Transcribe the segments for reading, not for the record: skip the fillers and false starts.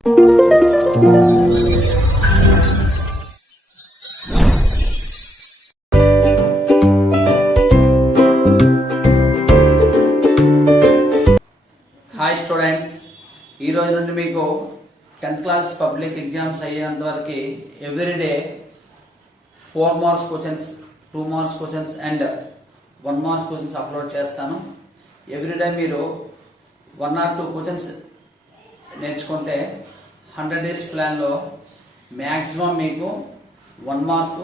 Hi students, ఈరోజు నుండి మీకు 10th క్లాస్ పబ్లిక్ ఎగ్జామ్స్ అయ్యేంత వరకు ఎవ్రీడే 4 marks questions, 2 marks questions and 1 marks questions upload చేస్తాను. ఎవ్రీడే మీరు 1 or 2 క్వశ్చన్స్ నేర్చుకుంటే 100 days ప్లాన్లో మ్యాక్సిమం మీకు 1 మార్క్,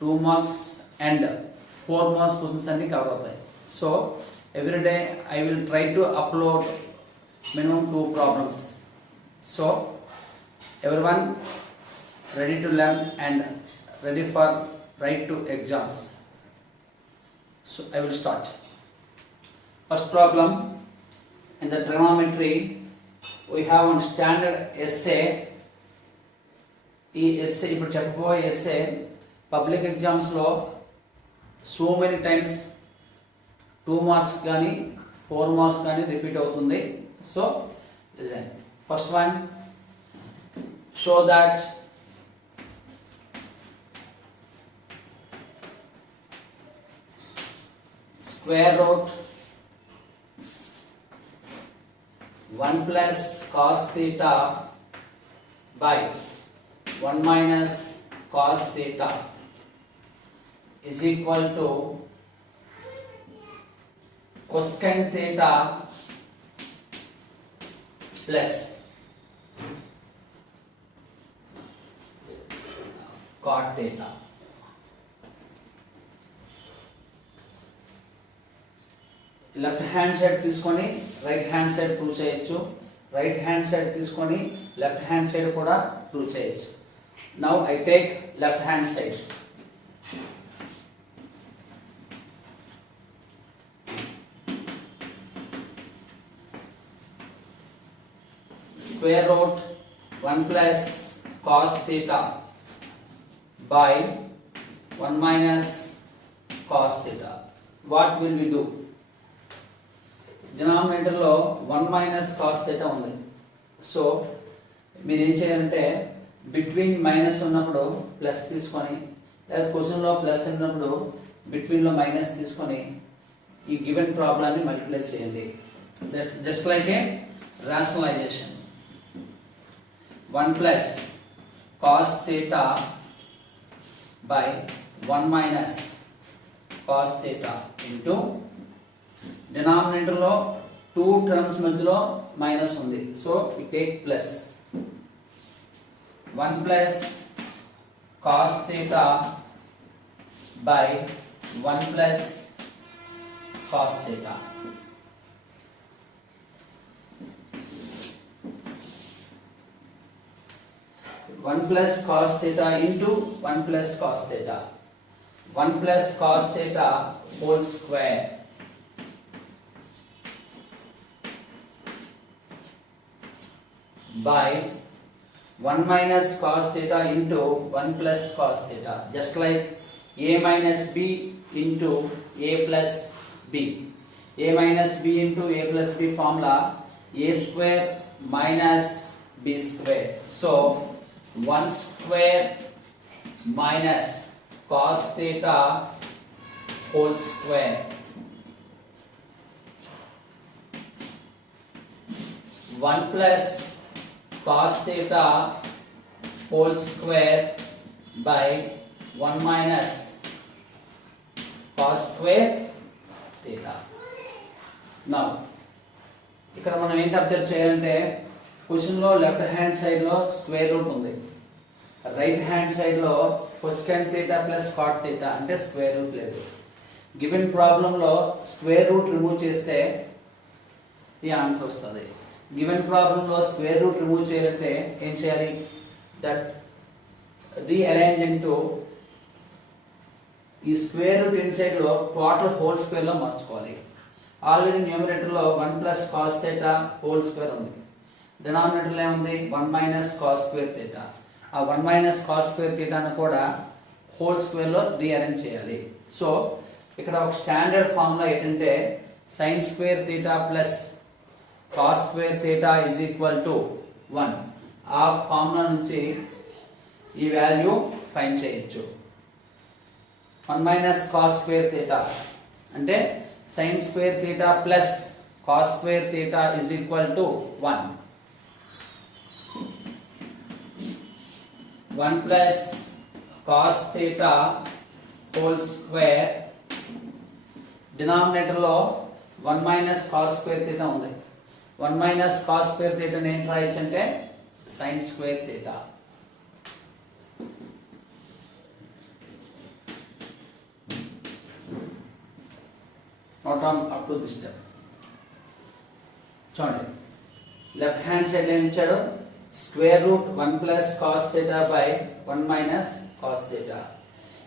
2 మార్క్స్ అండ్ 4 మార్క్స్ క్వశ్చన్స్ అన్నీ కవర్ అవుతాయి. So everyday I will try to upload minimum 2 problems. So everyone ready to learn and ready for write to exams. So I will start. First problem, in the trigonometry we have one standard essay. ఈ essay ఇప్పుడు చెప్పబోయే essay public ఎగ్జామ్స్లో so many times 2 మార్క్స్ కానీ 4 మార్క్స్ కానీ రిపీట్ అవుతుంది. So listen, first one, show that square root 1 plus cos theta by 1 minus cos theta is equal to cosecant theta plus cot theta. Left hand side తీసుకొని right hand side prove చేయొచ్చు, right hand side తీసుకొని left hand side కూడా ప్రూవ్ చేయొచ్చు. Now I take left hand side. Square root 1 plus cos theta by 1 minus cos theta. What will we do? Denominator లో 1 minus cos theta ఉంది. సో మీరు ఏం చేయాలంటే between minus ఉన్నప్పుడు ప్లస్ తీసుకొని, లేదా క్వశ్చన్లో ప్లస్ ఉన్నప్పుడు బిట్వీన్లో మైనస్ తీసుకొని ఈ గివెన్ ప్రాబ్లమ్ని మల్టిప్లై చేయండి. జస్ట్ లైక్ ఏ rationalization. 1 plus cos theta by 1 minus cos theta into denominator లో 2 టర్మ్స్ మధ్యలో మైనస్ ఉంది. So we take plus 1 plus cos theta by 1 plus cos theta. 1 plus cos theta into 1 plus cos theta. 1 plus cos theta whole square by 1 minus cos theta into 1 plus cos theta. Just like a minus b into a plus b. A minus b into a plus b formula a square minus b square. So 1 square minus cos theta whole square one plus cos theta whole square by 1 minus cos square theta. Now ఇక్కడ మనం ఏంటి అబ్జర్వ్ చేయాలంటే క్వశ్చన్లో left hand సైడ్లో square root ఉంది, right hand సైడ్లో cosecant theta plus cot theta అంటే square root లేదు. గివెన్ ప్రాబ్లంలో స్క్వేర్ రూట్ రిమూవ్ చేస్తే ఈ ఆన్సర్ వస్తుంది. గివెన్ ప్రాబ్లంలో స్క్వేర్ రూట్ రిమూవ్ చేయాలంటే ఏం చేయాలి? దట్ రీఅరేంజ్ ఇంటూ ఈ స్క్వేర్ రూట్ ఇన్సైడ్లో టోటల్ హోల్ స్క్వేర్లో మార్చుకోవాలి. ఆల్రెడీ న్యూమరేటర్లో 1 plus cos theta whole square ఉంది, డినామినేటర్లో ఏముంది 1 మైనస్ కాస్ స్క్వేర్ థీటా. ఆ 1 మైనస్ కాస్ స్క్వేర్ థీటాను కూడా హోల్ స్క్వేర్లో రీఅరేంజ్ చేయాలి. సో ఇక్కడ ఒక స్టాండర్డ్ ఫార్ములా ఏంటంటే sine square theta plus cos square theta is equal to 1. ఆ ఫార్ములా నుంచి ఈ వాల్యూ ఫైండ్ చేయొచ్చు. 1 మైనస్ కాస్ స్క్వేర్ థీటా అంటే sine square theta plus cos square theta is equal to 1. 1 plus cos theta whole square, డినామినేటర్లో 1 minus cos square theta ఉంది. 1 minus cos square theta నేను రాయొచ్చు అంటే sine square theta. Note down up to this step. చూడండి, left hand side ఏమి ఇచ్చాడు? Square root 1 plus cos theta by 1 minus cos theta.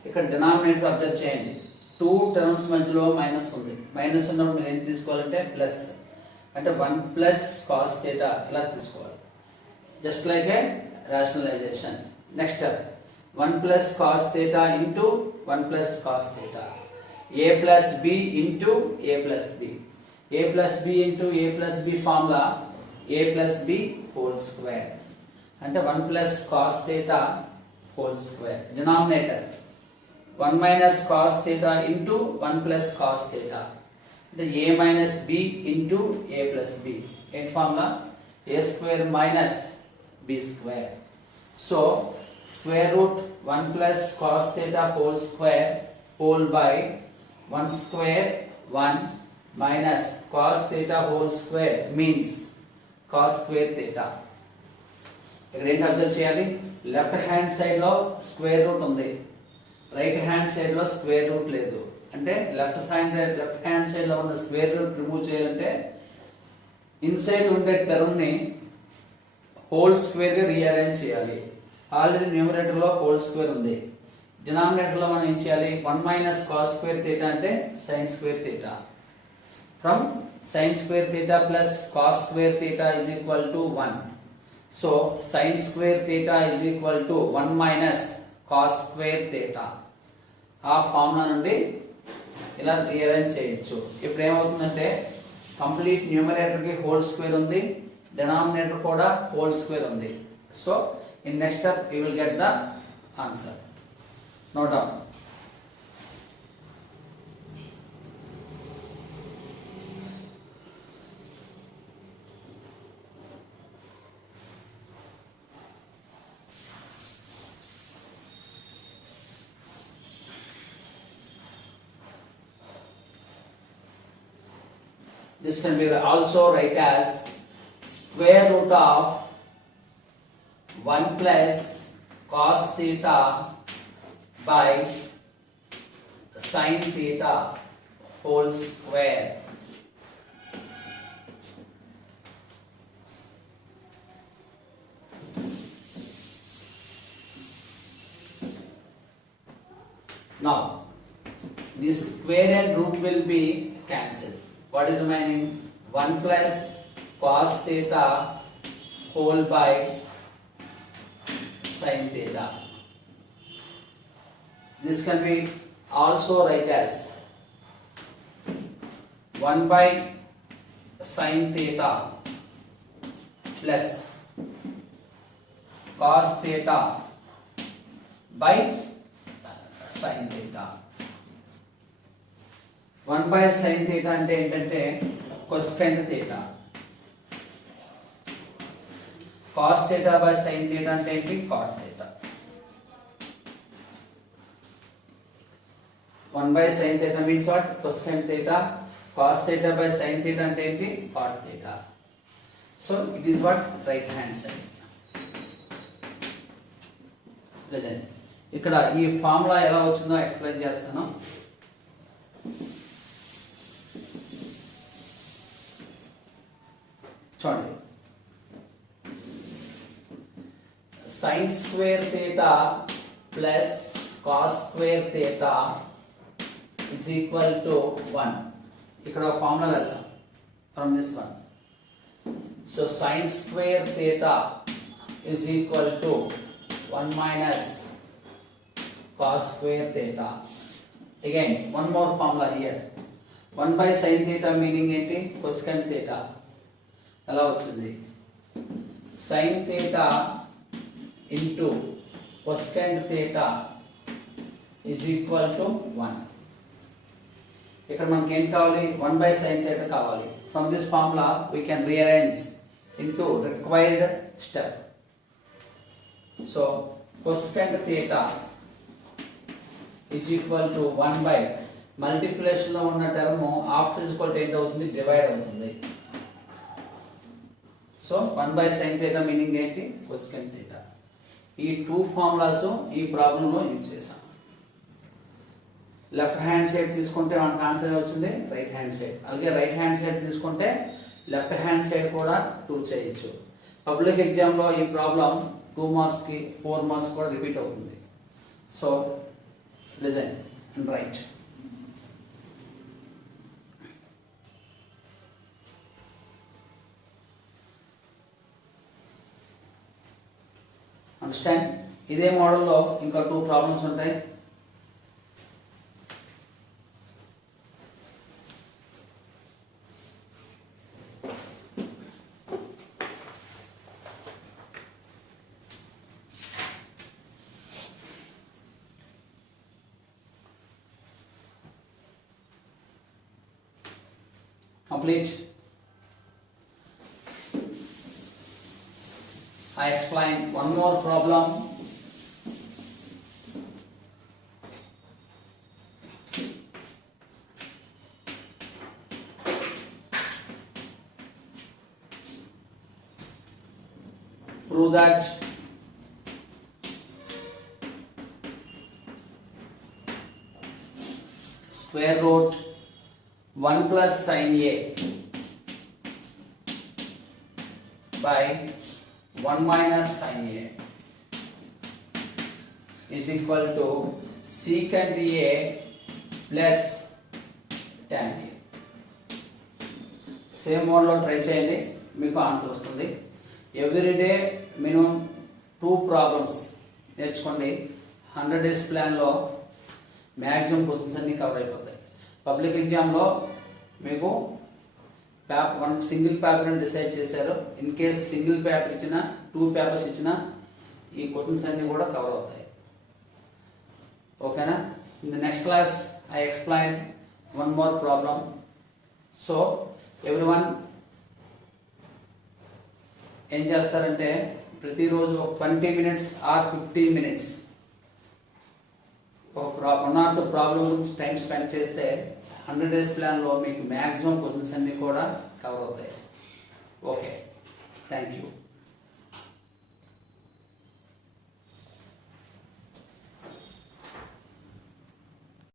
ఇక్కడ denominator observe చేయండి, 2 టర్మ్స్ మధ్యలో మైనస్ ఉంది. మైనస్ ఉన్నప్పుడు మీరు ఏం తీసుకోవాలంటే ప్లస్, అంటే 1 ప్లస్ కాస్ థీటా ఇలా తీసుకోవాలి. Just like A rationalization. Next step, 1 plus cos theta into 1 plus cos theta, a plus b into a plus b. a plus b into a plus b formula a plus b whole square, అంటే 1 plus cos theta whole square. Denominator 1 minus cos theta into 1 plus cos theta, అంటే a minus b into a plus b. ఏంటి formula? a square minus b square. So square root 1 plus cos theta whole square whole by 1 స్క్వేర్ 1 minus cos theta whole square means cos square theta. ఇక్కడ ఏంటి అబ్జర్వ్ చేయాలి? Left hand side లో square root ఉంది, right hand side లో square root లేదు. అంటే left hand side లో ఉన్న స్క్వేర్ రూట్ రిమూవ్ చేయాలంటే ఇన్సైడ్ ఉండే టర్మ్ ని హోల్ స్క్వేర్ గా రీఅరేంజ్ చేయాలి. ఆల్రెడీ న్యూమరేటర్ లో హోల్ స్క్వేర్ ఉంది, డినామినేటర్ లో మనం ఏం చేయాలి? 1 మైనస్ కాస్ స్క్వేర్ థీటా అంటే sine square theta. From sign square theta plus cos square theta is equal to 1. So sign square theta is equal to 1 minus cos square theta. ఆ ఫార్ములా నుండి ఇలా రీఅరేంజ్ చేయొచ్చు. ఇప్పుడు ఏమవుతుందంటే కంప్లీట్ న్యూమరేటర్ కి whole square ఉంది, డినామినేటర్ కూడా హోల్ స్క్వేర్ ఉంది. So in next step you will get the answer. Note down. This can be also write as square root of 1 plus cos theta by sin theta whole square. Now this square and root will be cancelled. What is remaining? 1 plus cos theta whole by sin theta. This can be also write as 1 by sin theta plus cos theta by sin theta. 1 by sin theta అంటే ఏంటంటే cosecant theta. cos theta by sin theta అంటే ఏంటి? cot theta. 1 by sin theta means what? cosecant theta. cos theta by sin theta అంటే ఏంటి? cot theta. So it is what? right hand side. Listen, ఇక్కడ ఈ ఫార్ములా ఎలా వచ్చిందో ఎక్స్ప్లెయిన్ చేస్తాను. చూడండి, sin square theta plus cos square theta is equal to 1. ఇక్కడ ఒక ఫార్ములా రాసాం from this one. So sin square theta is equal to 1 minus cos square theta. Again, one more formula here. 1 by sin theta meaning ఏంటి? cosecant theta. ఎలా వచ్చింది? sin theta into cosecant theta is equal to 1. ఇక్కడ మనకి ఏం కావాలి, 1/sin theta కావాలి. From this formula we can rearrange into required step. So cosecant theta is equal to 1 by multiplication లో ఉన్న term after is equal to ఏంటి అవుతుంది, డివైడ్ అవుతుంది. సో 1/sin theta మీనింగ్ ఏంటి, cosecant theta. ఈ టూ ఫార్ములాస్ ఈ ప్రాబ్లం లో యూజ్ చేసాం. లెఫ్ట్ హ్యాండ్ సైడ్ తీసుకుంటే మనకు ఆన్సర్ వచ్చింది రైట్ హ్యాండ్ సైడ్, అలాగే రైట్ హ్యాండ్ సైడ్ తీసుకుంటే లెఫ్ట్ హ్యాండ్ సైడ్ కూడా 2 చేయొచ్చు. పబ్లిక్ ఎగ్జామ్ లో ఈ ప్రాబ్లం 2 మార్క్స్ కి 4 మార్క్స్ కూడా రిపీట్ అవుతుంది. So listen and right. Understand. ఇదే మోడల్లో ఇంకా 2 ప్రాబ్లమ్స్ ఉంటాయి. Complete. I explain one more problem. Prove that square root 1 plus sin A by 1 minus sin A is equal to secant A plus tan A. Same మోడ్లో ట్రై చేయండి, మీకు ఆన్సర్ వస్తుంది. Everyday minimum 2 ప్రాబ్లమ్స్ నేర్చుకోండి. 100 డేస్ ప్లాన్లో మ్యాక్సిమం క్వశ్చన్స్ అన్నీ కవర్ అయిపోతాయి. పబ్లిక్ ఎగ్జామ్లో మీకు వన్ సింగిల్ పేపర్ అని డిసైడ్ చేశారు. ఇన్ కేస్ సింగిల్ పేపర్ ఇచ్చినా 2 పేపర్స్ ఇచ్చినా ఈ క్వశ్చన్స్ అన్నీ కూడా కవర్ అవుతాయి. ఓకేనా? In the next class I explain one more problem. So everyone ఏం చేస్తారంటే ప్రతిరోజు ఒక 20 minutes ఆర్ 15 minutes ఒక 1 or 2 ప్రాబ్లమ్ గురించి టైం స్పెండ్ చేస్తే 100 డేస్ ప్లాన్లో మీకు మ్యాక్సిమం క్వశ్చన్స్ అన్నీ కూడా కవర్ అవుతాయి. Okay, thank you.